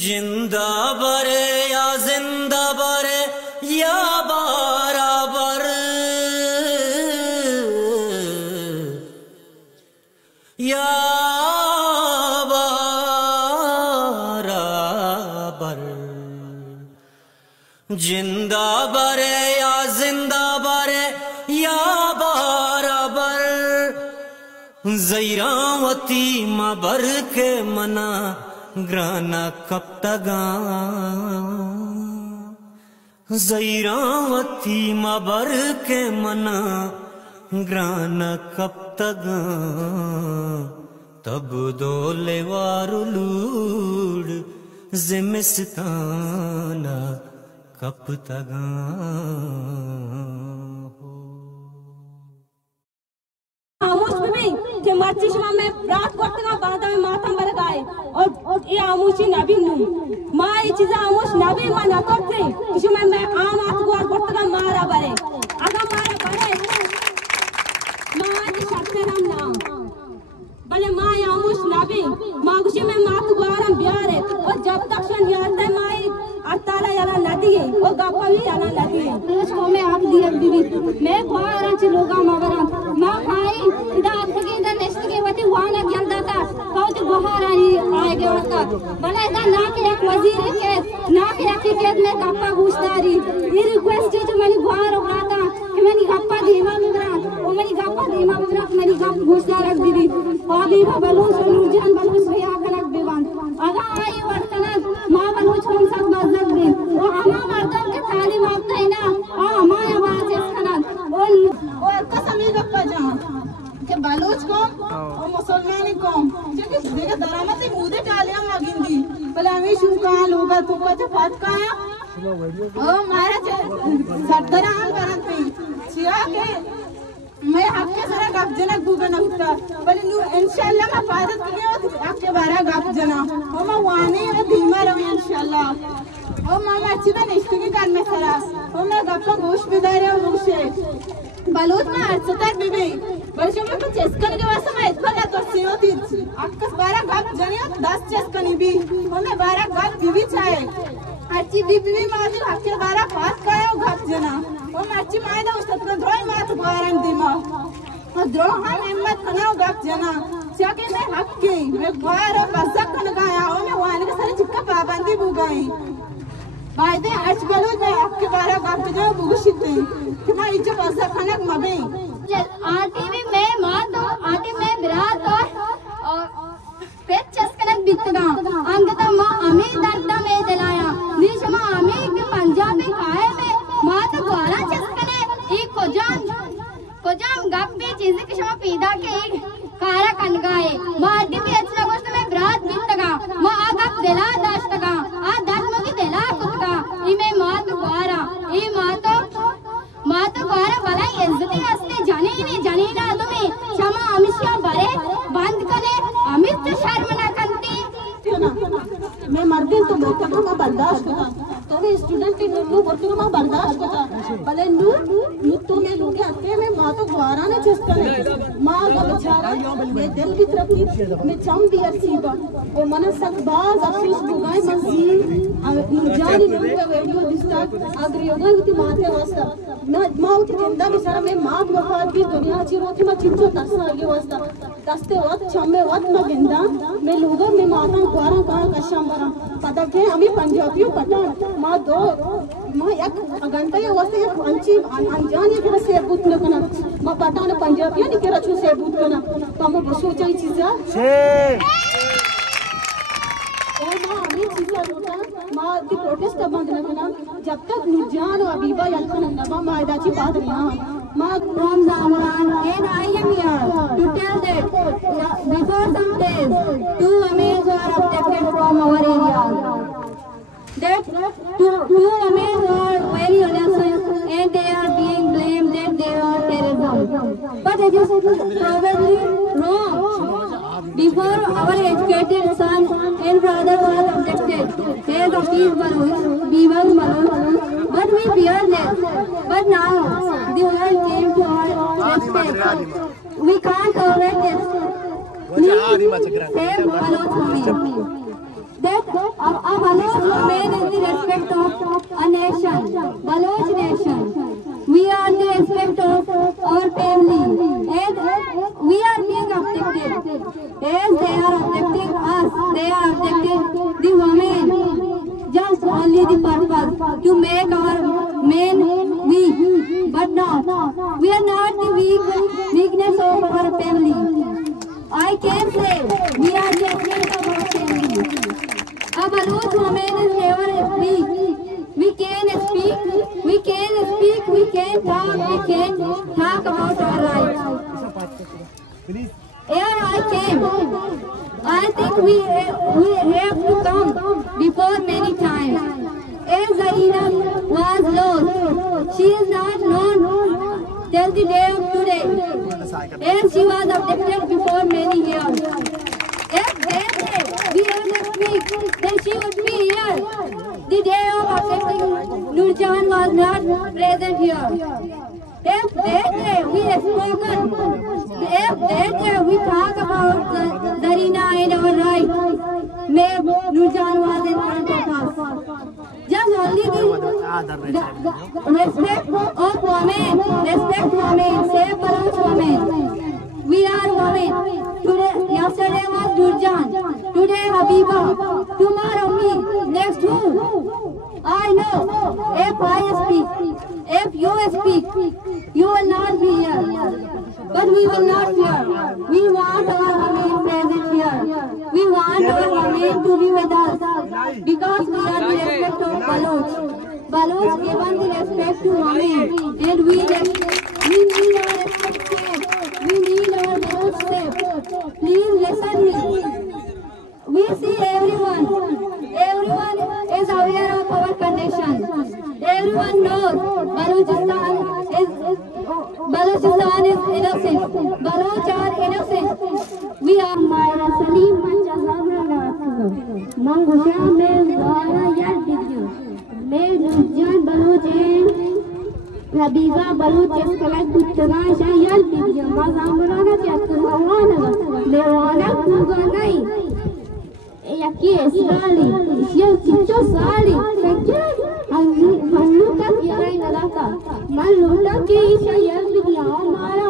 जिंदा बरे या जिंदा बरे या बराबर, या बराबर। जिंदा बरे या जिंदा बरे या बराबर। ज़ैरावती माँ बर के मना ग्राना कब तगा। ज़ैरावती माँ बर के मना ग्राना कब तगा। तब दोले वारुलूड ज़िमिस्ताना कब तगा। के मर्चिशमा में रात करते का बादा में मातम बर गाए और ये आमुशी नबी नु मां ये चीज आमुश नबी मना करते किसी में मैं आम आत को करते का मारा बरे अगर मारा बरे मां की शक्ति नाम ना भले मां आमुश नबी मां कुछ में मात को आराम बियारे और जब तक शन याद है मां अताला याला नदी है और गापली याला नदी है उसको में आप दिया दीदी मैं बाहर से लोगा मगरा मां भाई इधर आखिर इधर नेक्स्ट के वती वाना जल्दा का बहुत बाहर आएगे उनका भले इधर ना के एक वजीर के ना के रखी के में गप्पा घुसदारी ये रिक्वेस्ट है जो मैंने बाहर उगराता कि मैंने गप्पा देवा उगरा वो मैंने गप्पा देवा उगरा मैंने गप घुसदार रख दीदी आदि का बलूस और जान बलूस भैया कनक बेवान अगर आई वर्तना मां बलूस हम सब मजदूर भी वो हमा मर्दों के तालीम आपता है ना हमारे बात है खाना और कसम ही गप्पा जा के बलूच को और मुसलमान को क्योंकि देखो दरामत मुदे डालियां मागिंदी भला हमें शुका लोगा तू को फात काया ओ मारा सरदरान करत पे छिया के मैं आपके सारा गप जना गुगा नगता भले नु इंशाल्लाह मैं फादत के आपके बारा गप जना ओ मैं वाने और धीमा रहो इंशाल्लाह ओ मामा अच्छी ना निष्ठ की कर में खरा ओ मैं गप्पा गोश बिदारे और गोशे बलूत में अर्चतर बीबी वर्षों में कुछ चेस्कन के वास्ते मैं इतना ना तो सियो थी अक्कस 12 गप जनियो 10 चेस्कनी भी हमें 12 गप बीबी चाहे अच्छी बीबी मार दी आपके 12 पास कायो गप जना ओ मैं अच्छी माय दा उस्ताद को द्रोह मार तो बारन दिमा और द्रोह हम हिम्मत बनाओ गप जना चाके मैं हक की मैं बार बज़क कन गाया ओ मैं वाने के सारे चिक्का पाबंदी बुगाई बायदे अर्च बलूत में आपके 12 गप जो बुगशिते कि मैं इज्जत बज़क कनक मबे आटी में मैं मां तो आटी में बिरात और पेट चस्कनक बितगा अंगता मां अमी दर्दा में दिलाया निश मां अमी के पंजाबी खाए में मां तो ग्वारा चस्कने ई कोजाम गप पे चीज के शमा पीदा के एक कारा कन गाए मां आटी में अच्छा गोश्त में बिरात बितगा मां आ गप दिला दाश्तगा आ दस मगी दिला कुतगा ई में मां तो ग्वारा ई मां तो ग्वारा वाला इज्जती असले जाने ना तुम्हें क्षमा अमिशिया बरे बंद करे अमित शर्म ना करती मैं मर्दिन तो बोलता हूं मैं बर्दाश्त करता तो मैं स्टूडेंट के नु बोलती हूं मैं बर्दाश्त करता भले नु तो मैं लोगे आते मैं मां तो ग्वारा ने चस्का ने मां का बेचारा मैं दिल की तरफ मैं चम भी असीबा और मन सब बाज अफसोस बुगाई मंजीर जानी लोगे वीडियो दिसता अगर योगा होती माते वास्ता ना मां उठी जिंदा बेचारा मैं मां वफात की दुनिया ची रोती मैं चिंचो तस्सा आगे वास्ता दस्ते वक्त छमे वक्त मैं जिंदा मैं लोगा मैं माता ग्वारा का कशम बरा पता के हमें पंजाबियों पता मां दो मां एक घंटा ये वास्ते एक अंची अनजान ये के से बूत न कना मां पता न पंजाबियों नि के रछु से बूत कना तो हम सोचा ही चीज छे ओ मां हमें चीज होता मां दी प्रोटेस्ट बंद न कना जब तक नुजान और अबीबा यल्कन नबा मायदाची बात रिया मां from Zaman and I am here to tell that before some days 2 women were abducted from our area. That two women are very innocent and they are being blamed that they are terrorism. But it is probably wrong. Before our educated son and brother was abducted, they Rafiq Baloch, Bimal Malone, but we feared them. But now the world came to our rescue. We can't tolerate this. Please save Baloch women. That a Baloch woman is the respect of a nation, Baloch nation. We are the respect of our family, and we are being abducted. As they are abducting us, they are abducting the women. Just only the purpose to make our men weak, but not. We are not the weakness of our family. I can say we are the strength of our family. A Baloch woman is never weak. We can speak, we can talk about our rights. Here I came. I think we have to come before many times. As Zarina was lost, she is not known till the day of today. As she was abducted before many years. If that day we have to speak, then she would be here. The day of abducting Nurjan was not present here. If that day we have spoken, if that day we talk about Zarina and our rights, may Nurjan was in front of us. Just only the respect of women, save Baloch women. We are women. Today, yesterday was Nurjan, today Habiba, tomorrow me, next who? I know, if I speak, if you speak, you will not be here. But we will not fear. We want our women present here. We want our women to be with us because we are the respect of Baloch. Baloch given the respect to women, and we need our respect safe. We need our Baloch safe. Please listen me. We see everyone is aware of our condition. Everyone knows Balochistan is innocent. Baloch are innocent. We are Myra Salim Mangusha Mezara Yadidju. May Nurjan Baloch and Habiba Baloch is collected to Rasha Yadidju. Mazamurana Chakurawana. Lewana Kuganai. Aqui é Sali, se eu tinha Sali, maluca que era ainda lá, maluca que isso aí é o hamaरा